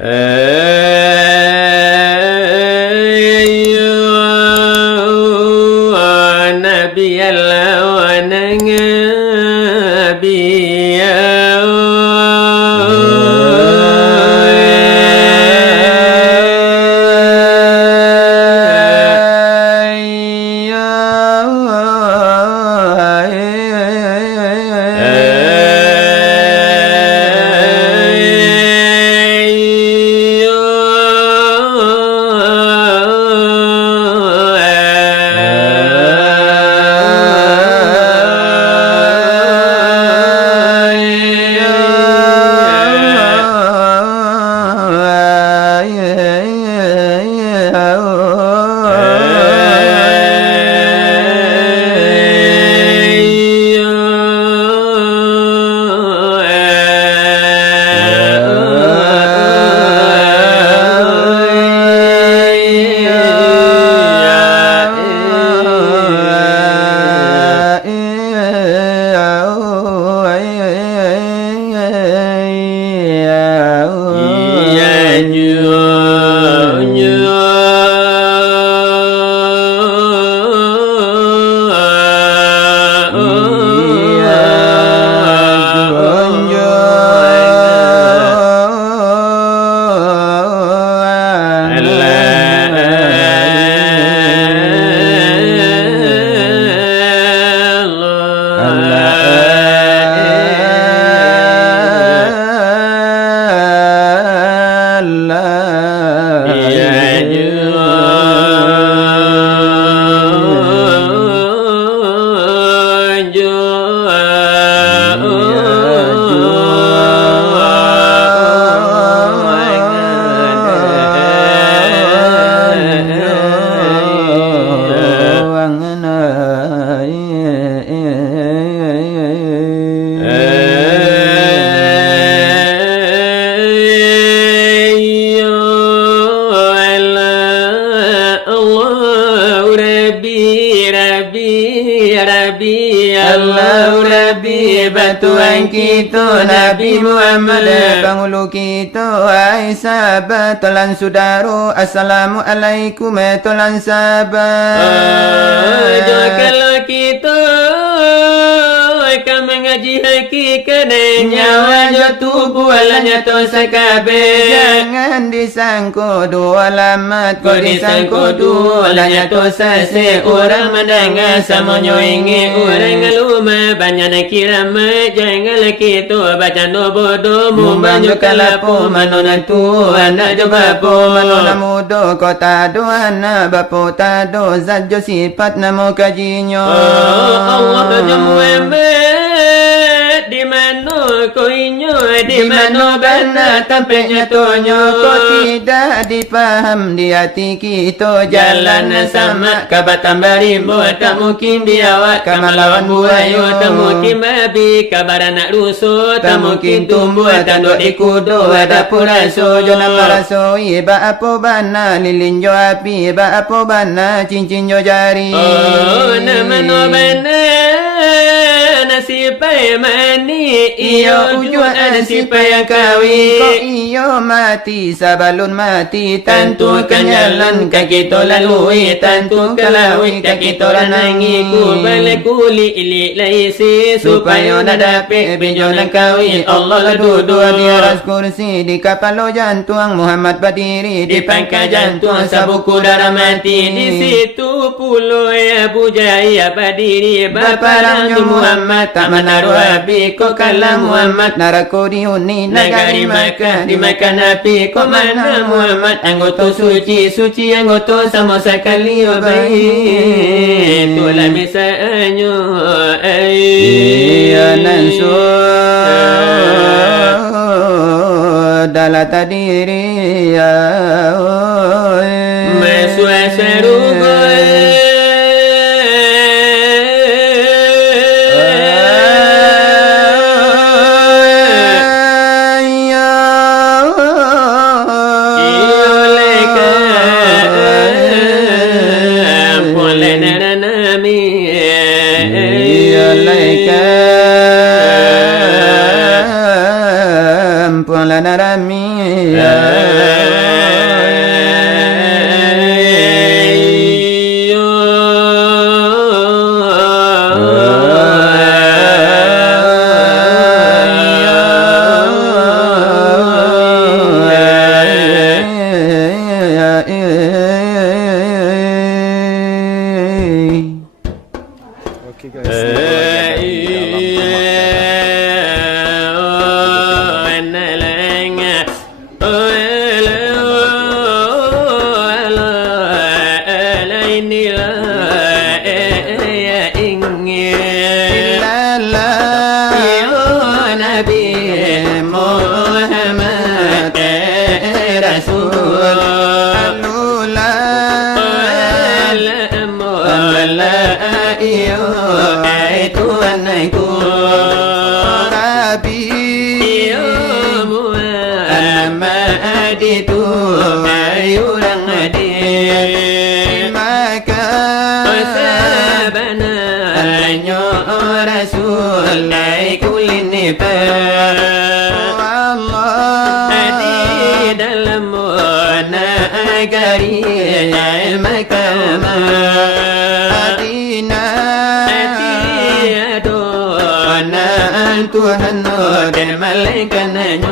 Nabi Allah wa Nabi Tuhan kita Nabi Muhammad Penghulu kita hai sahabat Tulan saudara Assalamualaikum Tulan sahabat kalau kita akan mengaji hakikat nyawa tubuh alanya tu sekabe jangan disangko dua alamat kau disangko dua alanya tu sase orang mendengar samonyo ingi orang ngaluma banyak nak kira jangan kita baca no bodoh membanyak kalapo manona tu anak jo bapo manona mudo kota do anak bapo tado zajo sifat namo kajinyo Allah jo Muhammad di mana koinyo di mana benar tampaknya tonyo kau tidak dipaham di hati kita jalan sama kabatan barimbo tak mungkin diawak kamalawan buayo tak mungkin babi kabar anak rusuh tak mungkin tumbuh tanduk di kudo ada puraso jona paraso iba apa bana lilin jo api iba apa bana cincin jo jari nama no bana nasipai mani iyo ujung nasipai yang kawi kok iyo mati sabalun mati tentu kenyalan kaki tola lui tentu kalawi kaki tola nangi ku balik kuli ili laisi supaya nadapi bijolan kawi Allah la duduk di atas kursi di kapal jantung Muhammad berdiri di pangkat jantung sabuku darah mati di situ pulau Abu Jaya berdiri baparang Muhammad tak menaruh api kau kalah Muhammad narako dihuni negari Makkah di Makkah Nabi kau mana Muhammad anggota suci anggota sama sekali baik itulah misalnya dalam tadiri mesua serugo puan la narami Tuhan dan malaikatnya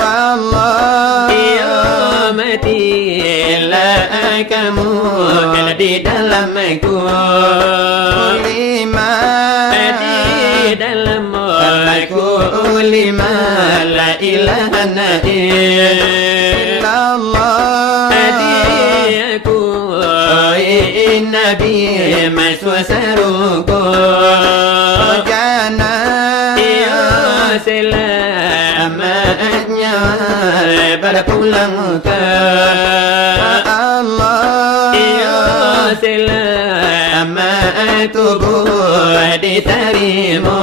Allah ya matilah kamu di dalamku lima di dalamku lima la ilaha illallah aku nabi maswasaruku selamatnya pada pulang ke Allah ya selamat tubuh diterima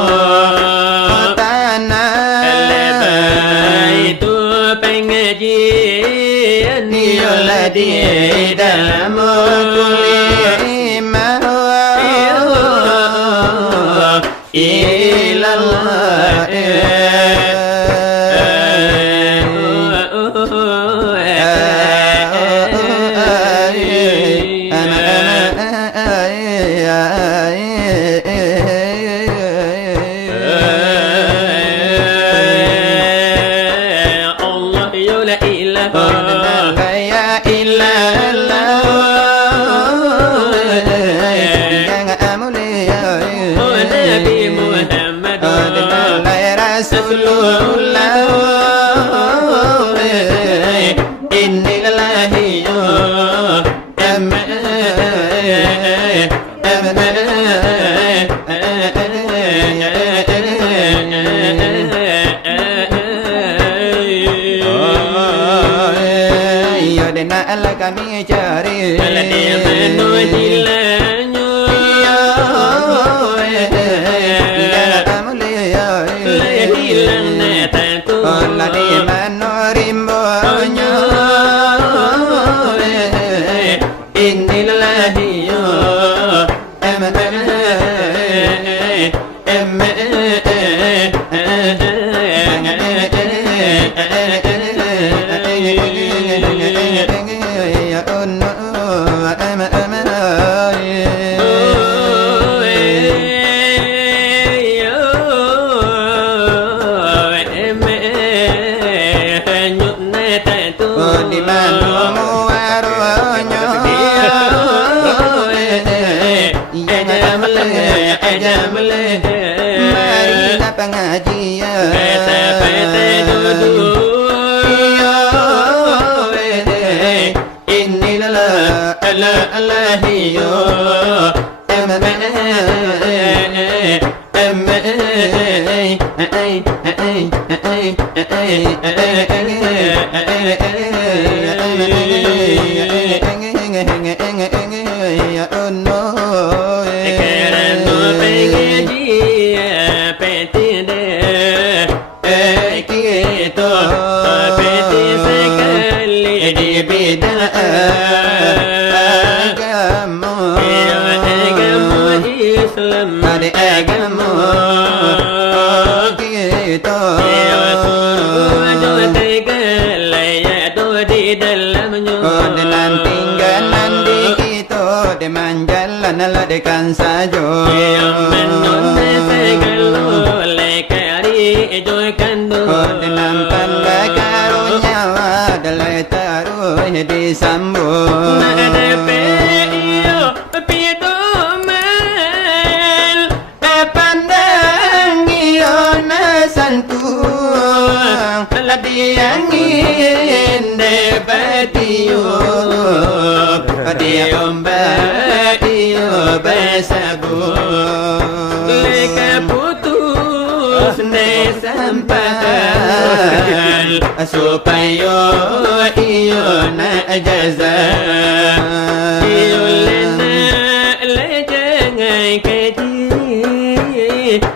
tanah itu pengajian yola di dalam kulimah ilallah kami cari Islam ada agama kita ngaladekan sajo menone segala lekari joikandu Dinampan karunya dalai taruh disambung nadepe iyo pidomel pandang iyo nasantuang ladiang inde badiyo diomba iyo besabu leka putus ne sampal supaya iyo na jaza iyo lena lejangai keji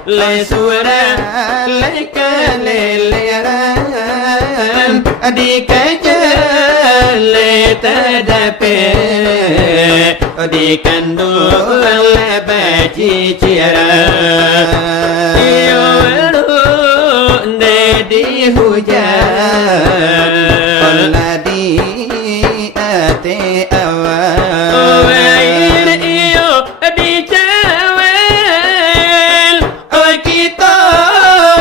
le suara lekaleran adikajale tadape dikandung lebaci cira iyo di hujan Oladi ate awan air iyo di cawel kita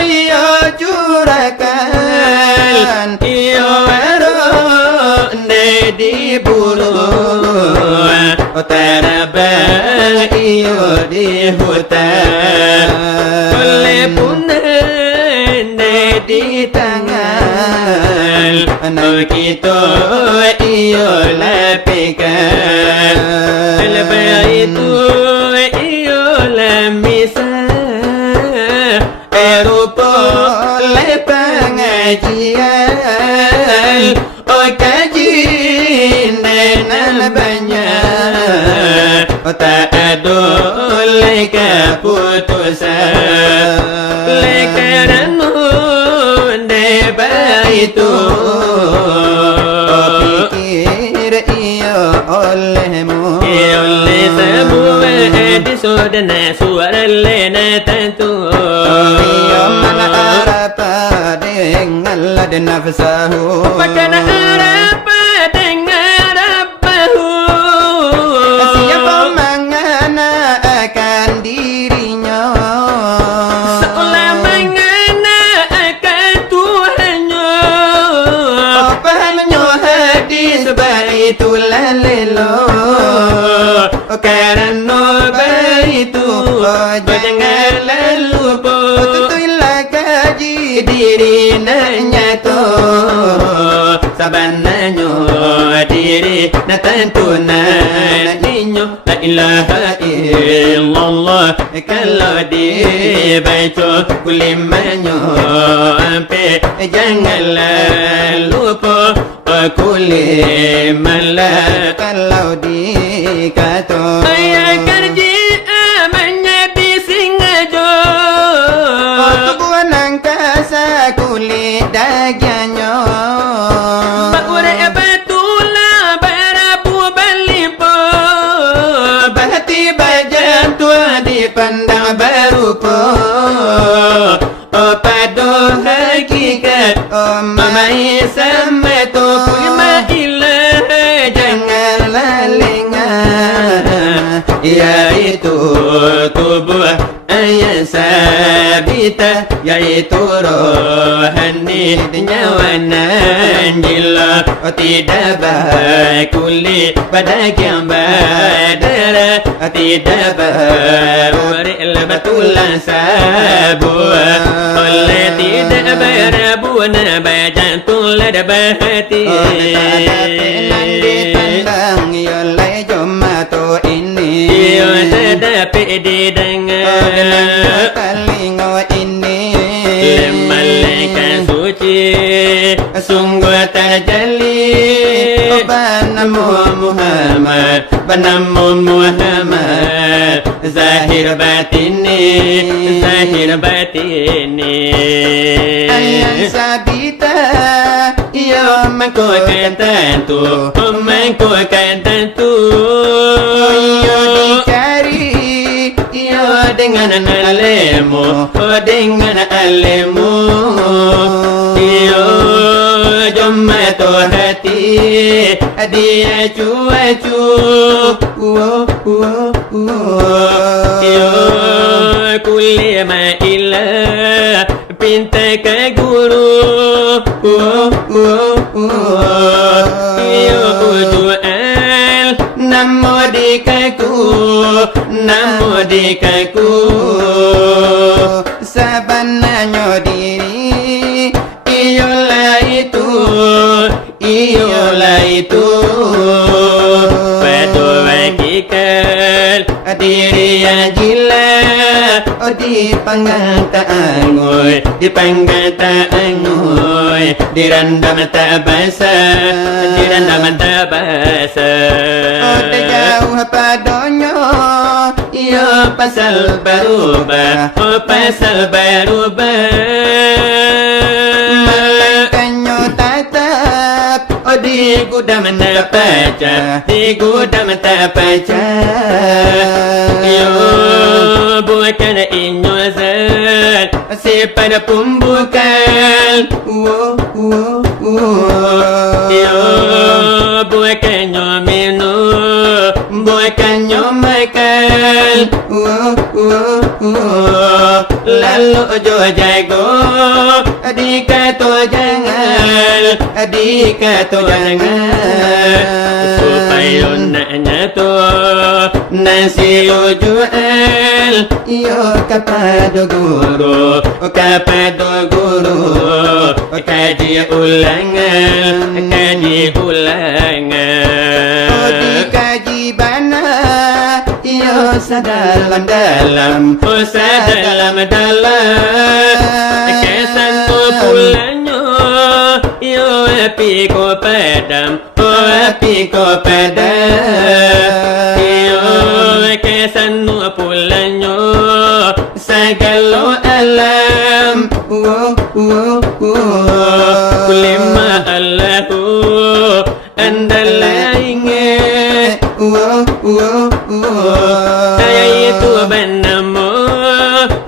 iyo curakan iyo di bulu terabang iyo di hutan oleh di tangan kita iyo lapikan lepas itu iyo lamisa erupa lepangajian kaji nenan banyak tak ada leka putusan lekaranu itu pikir iyo olehmu oleh sebuah di sudana suara lena tentu iyo mana arapa dengan lad nafsahu Makan apa dengan apahu siapa mengana akan dirinya seolah mengana akan Tuhannya pahamnya hadis baitu lalelo karena baitu jangan lalu tutuilah kaji diri nanya to sabananyo diri na tentu na ninyo la ilaha illallah kalau di baitu kulimanyo ampe janganlah lupa kulimanlah kalau dikato ayah kerja amannya di Singajo tubuh nangkasa kulit dagiannya Bakure betula berabu balipo bahati bajan tua dipandang berupa padu hakikat mamai sampai tu kulima ilah janganlah lengah yaitu tubuh ayat sabita yaitu rohani nyawa nanjila tidak baik kulit pada yang badara tidak baik betulan sabuah oleh tidak berabuna bajan tulad bahati dipandang oleh jomato ini tetapi didengar telingo ini malaikat suci sungguh terjali banamu Muhammad zahir batini ayat sabita ya mengkokan tentu yo dicari yo dengan alemu yo jomma to hati dia cuacu yo kuliah maila pinta ke guru yo ujuan namo di kaku sabananya diri iyolah itu pada hakikat diri yang gila di panggang tak angoi dirandam tak basah Ode jauh padanya Yo pasal berubah Malangkannya tatap di gudang tak baca Yo bukan inyozat si pada pembukaan Yo bukannya minum bukannya makan lalu jo jago dikata jangan supaya naknya tu nasi ujuan yo kepada guru kaji ulangan dikaji bana yo sadalam kesan pulangnya yo api ko padam yo kesan pulangnya segala alam kulima Allahu andala ingat saya itu benamu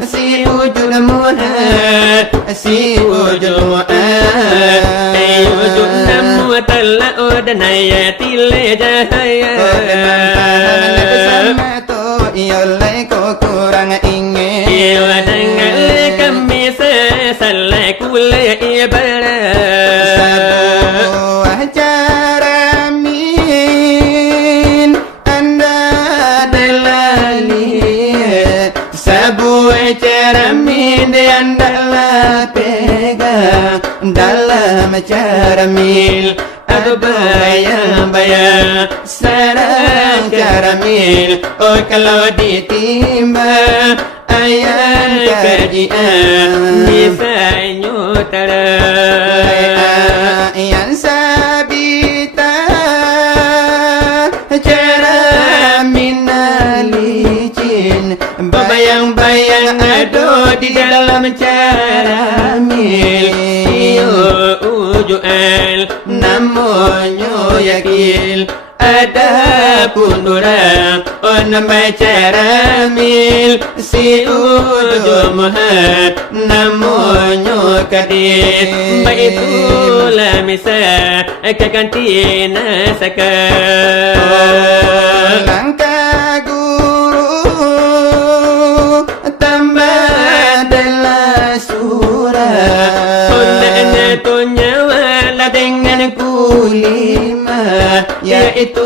si wujud muhat wujud namu telah udanaya tile jahaya Iolai ko kurang ingin Iwa dengan kami sesalai kulai ibarat Sebuah cara min anda dalali Sebuah cara min anda pegang dalam cara min Aduh bayang sarang caramil Oh kalau ditimba ayat kajian bisa nyutara yang sabita caramin licin Bayang-bayang aduh di dalam caramil Iyo ujuan namonyo yakin ada pun orang nama caramil si ujung muhat namonyo kadit baitulah misal kegantina sakal langkah guru tambah dalam surah nyawa dengan kulima yaitu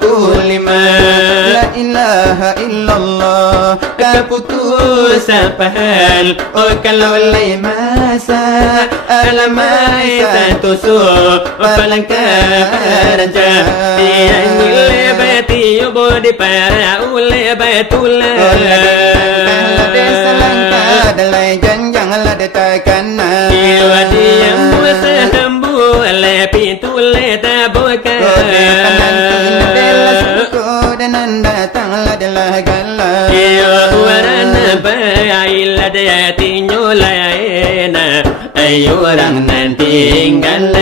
kulima la ilaha illallah keputusan pahal oh kalau lai masa alamai satu su palangkah raja yang lebati yubo di para ule batullah desa langkah dalai janganlah detakan iwa diam sehambu le pintu le tabuka dan datanglah adalah gala iwa warana baila dia tinyolayena ayo orang nanti tinggal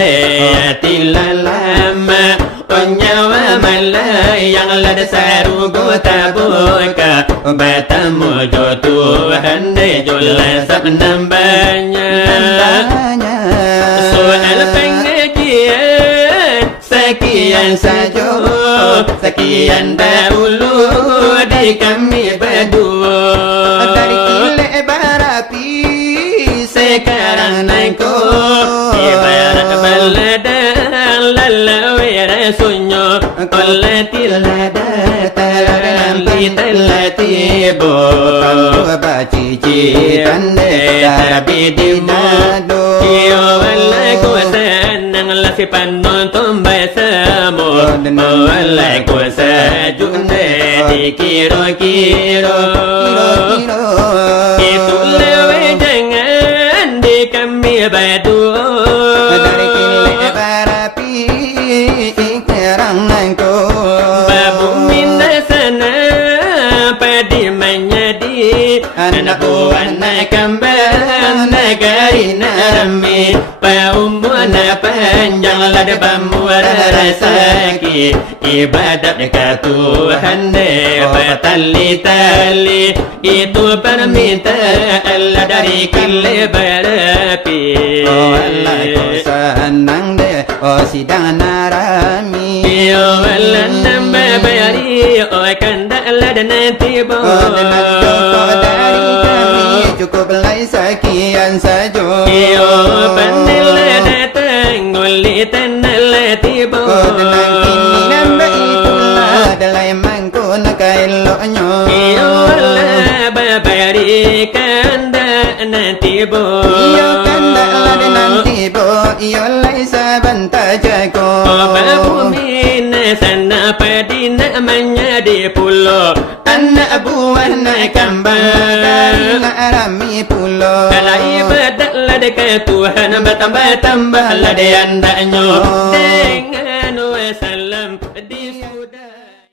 tilalama Onyawa malay yang lada saru gota buka Batamu jo Tuhan de jola sabnambanya Soal pengajian saja. Sekian dahulu di kami berdua. Dari kilat berapi sekarang naiko. Ibarat baladan lalawira sunyo Olatilada taran litalatibo Bacici tande tarabi dinado. Iyo walay ko sa nang lasipan nun tumbay sa mo. Walay ko sa junde di kiro-kiro. Ituloy jangan di kami berdua. Dari kilat berapi sekarang naiko. Babumi na sana padi menjadi anak buah na kambang negari narami paumuana panjang lada bamuara rasaki ibadat dekat Tuhan bertali-tali itu permintaan dari kile berapi. Allah ko sanang de sidang narami. Iyo wala nambah bayari o kanda lada nanti bo. Dari kami cukup lai sekian saja. Iyo pandila datang ulitan lati bo. Kini nambah itulah dalai mangku nakailonyo. Iyo wala bayari kanda nanti bo. Iyo kanda lada nanti bo. Iyo lai sabanta jago. Babumi na sana padi namanya di pulau. Anak buah na kambang dari narami pulau. Kalau ibadat lah dekat Tuhan bertambah-tambah lah dia andaknya dengan wasal.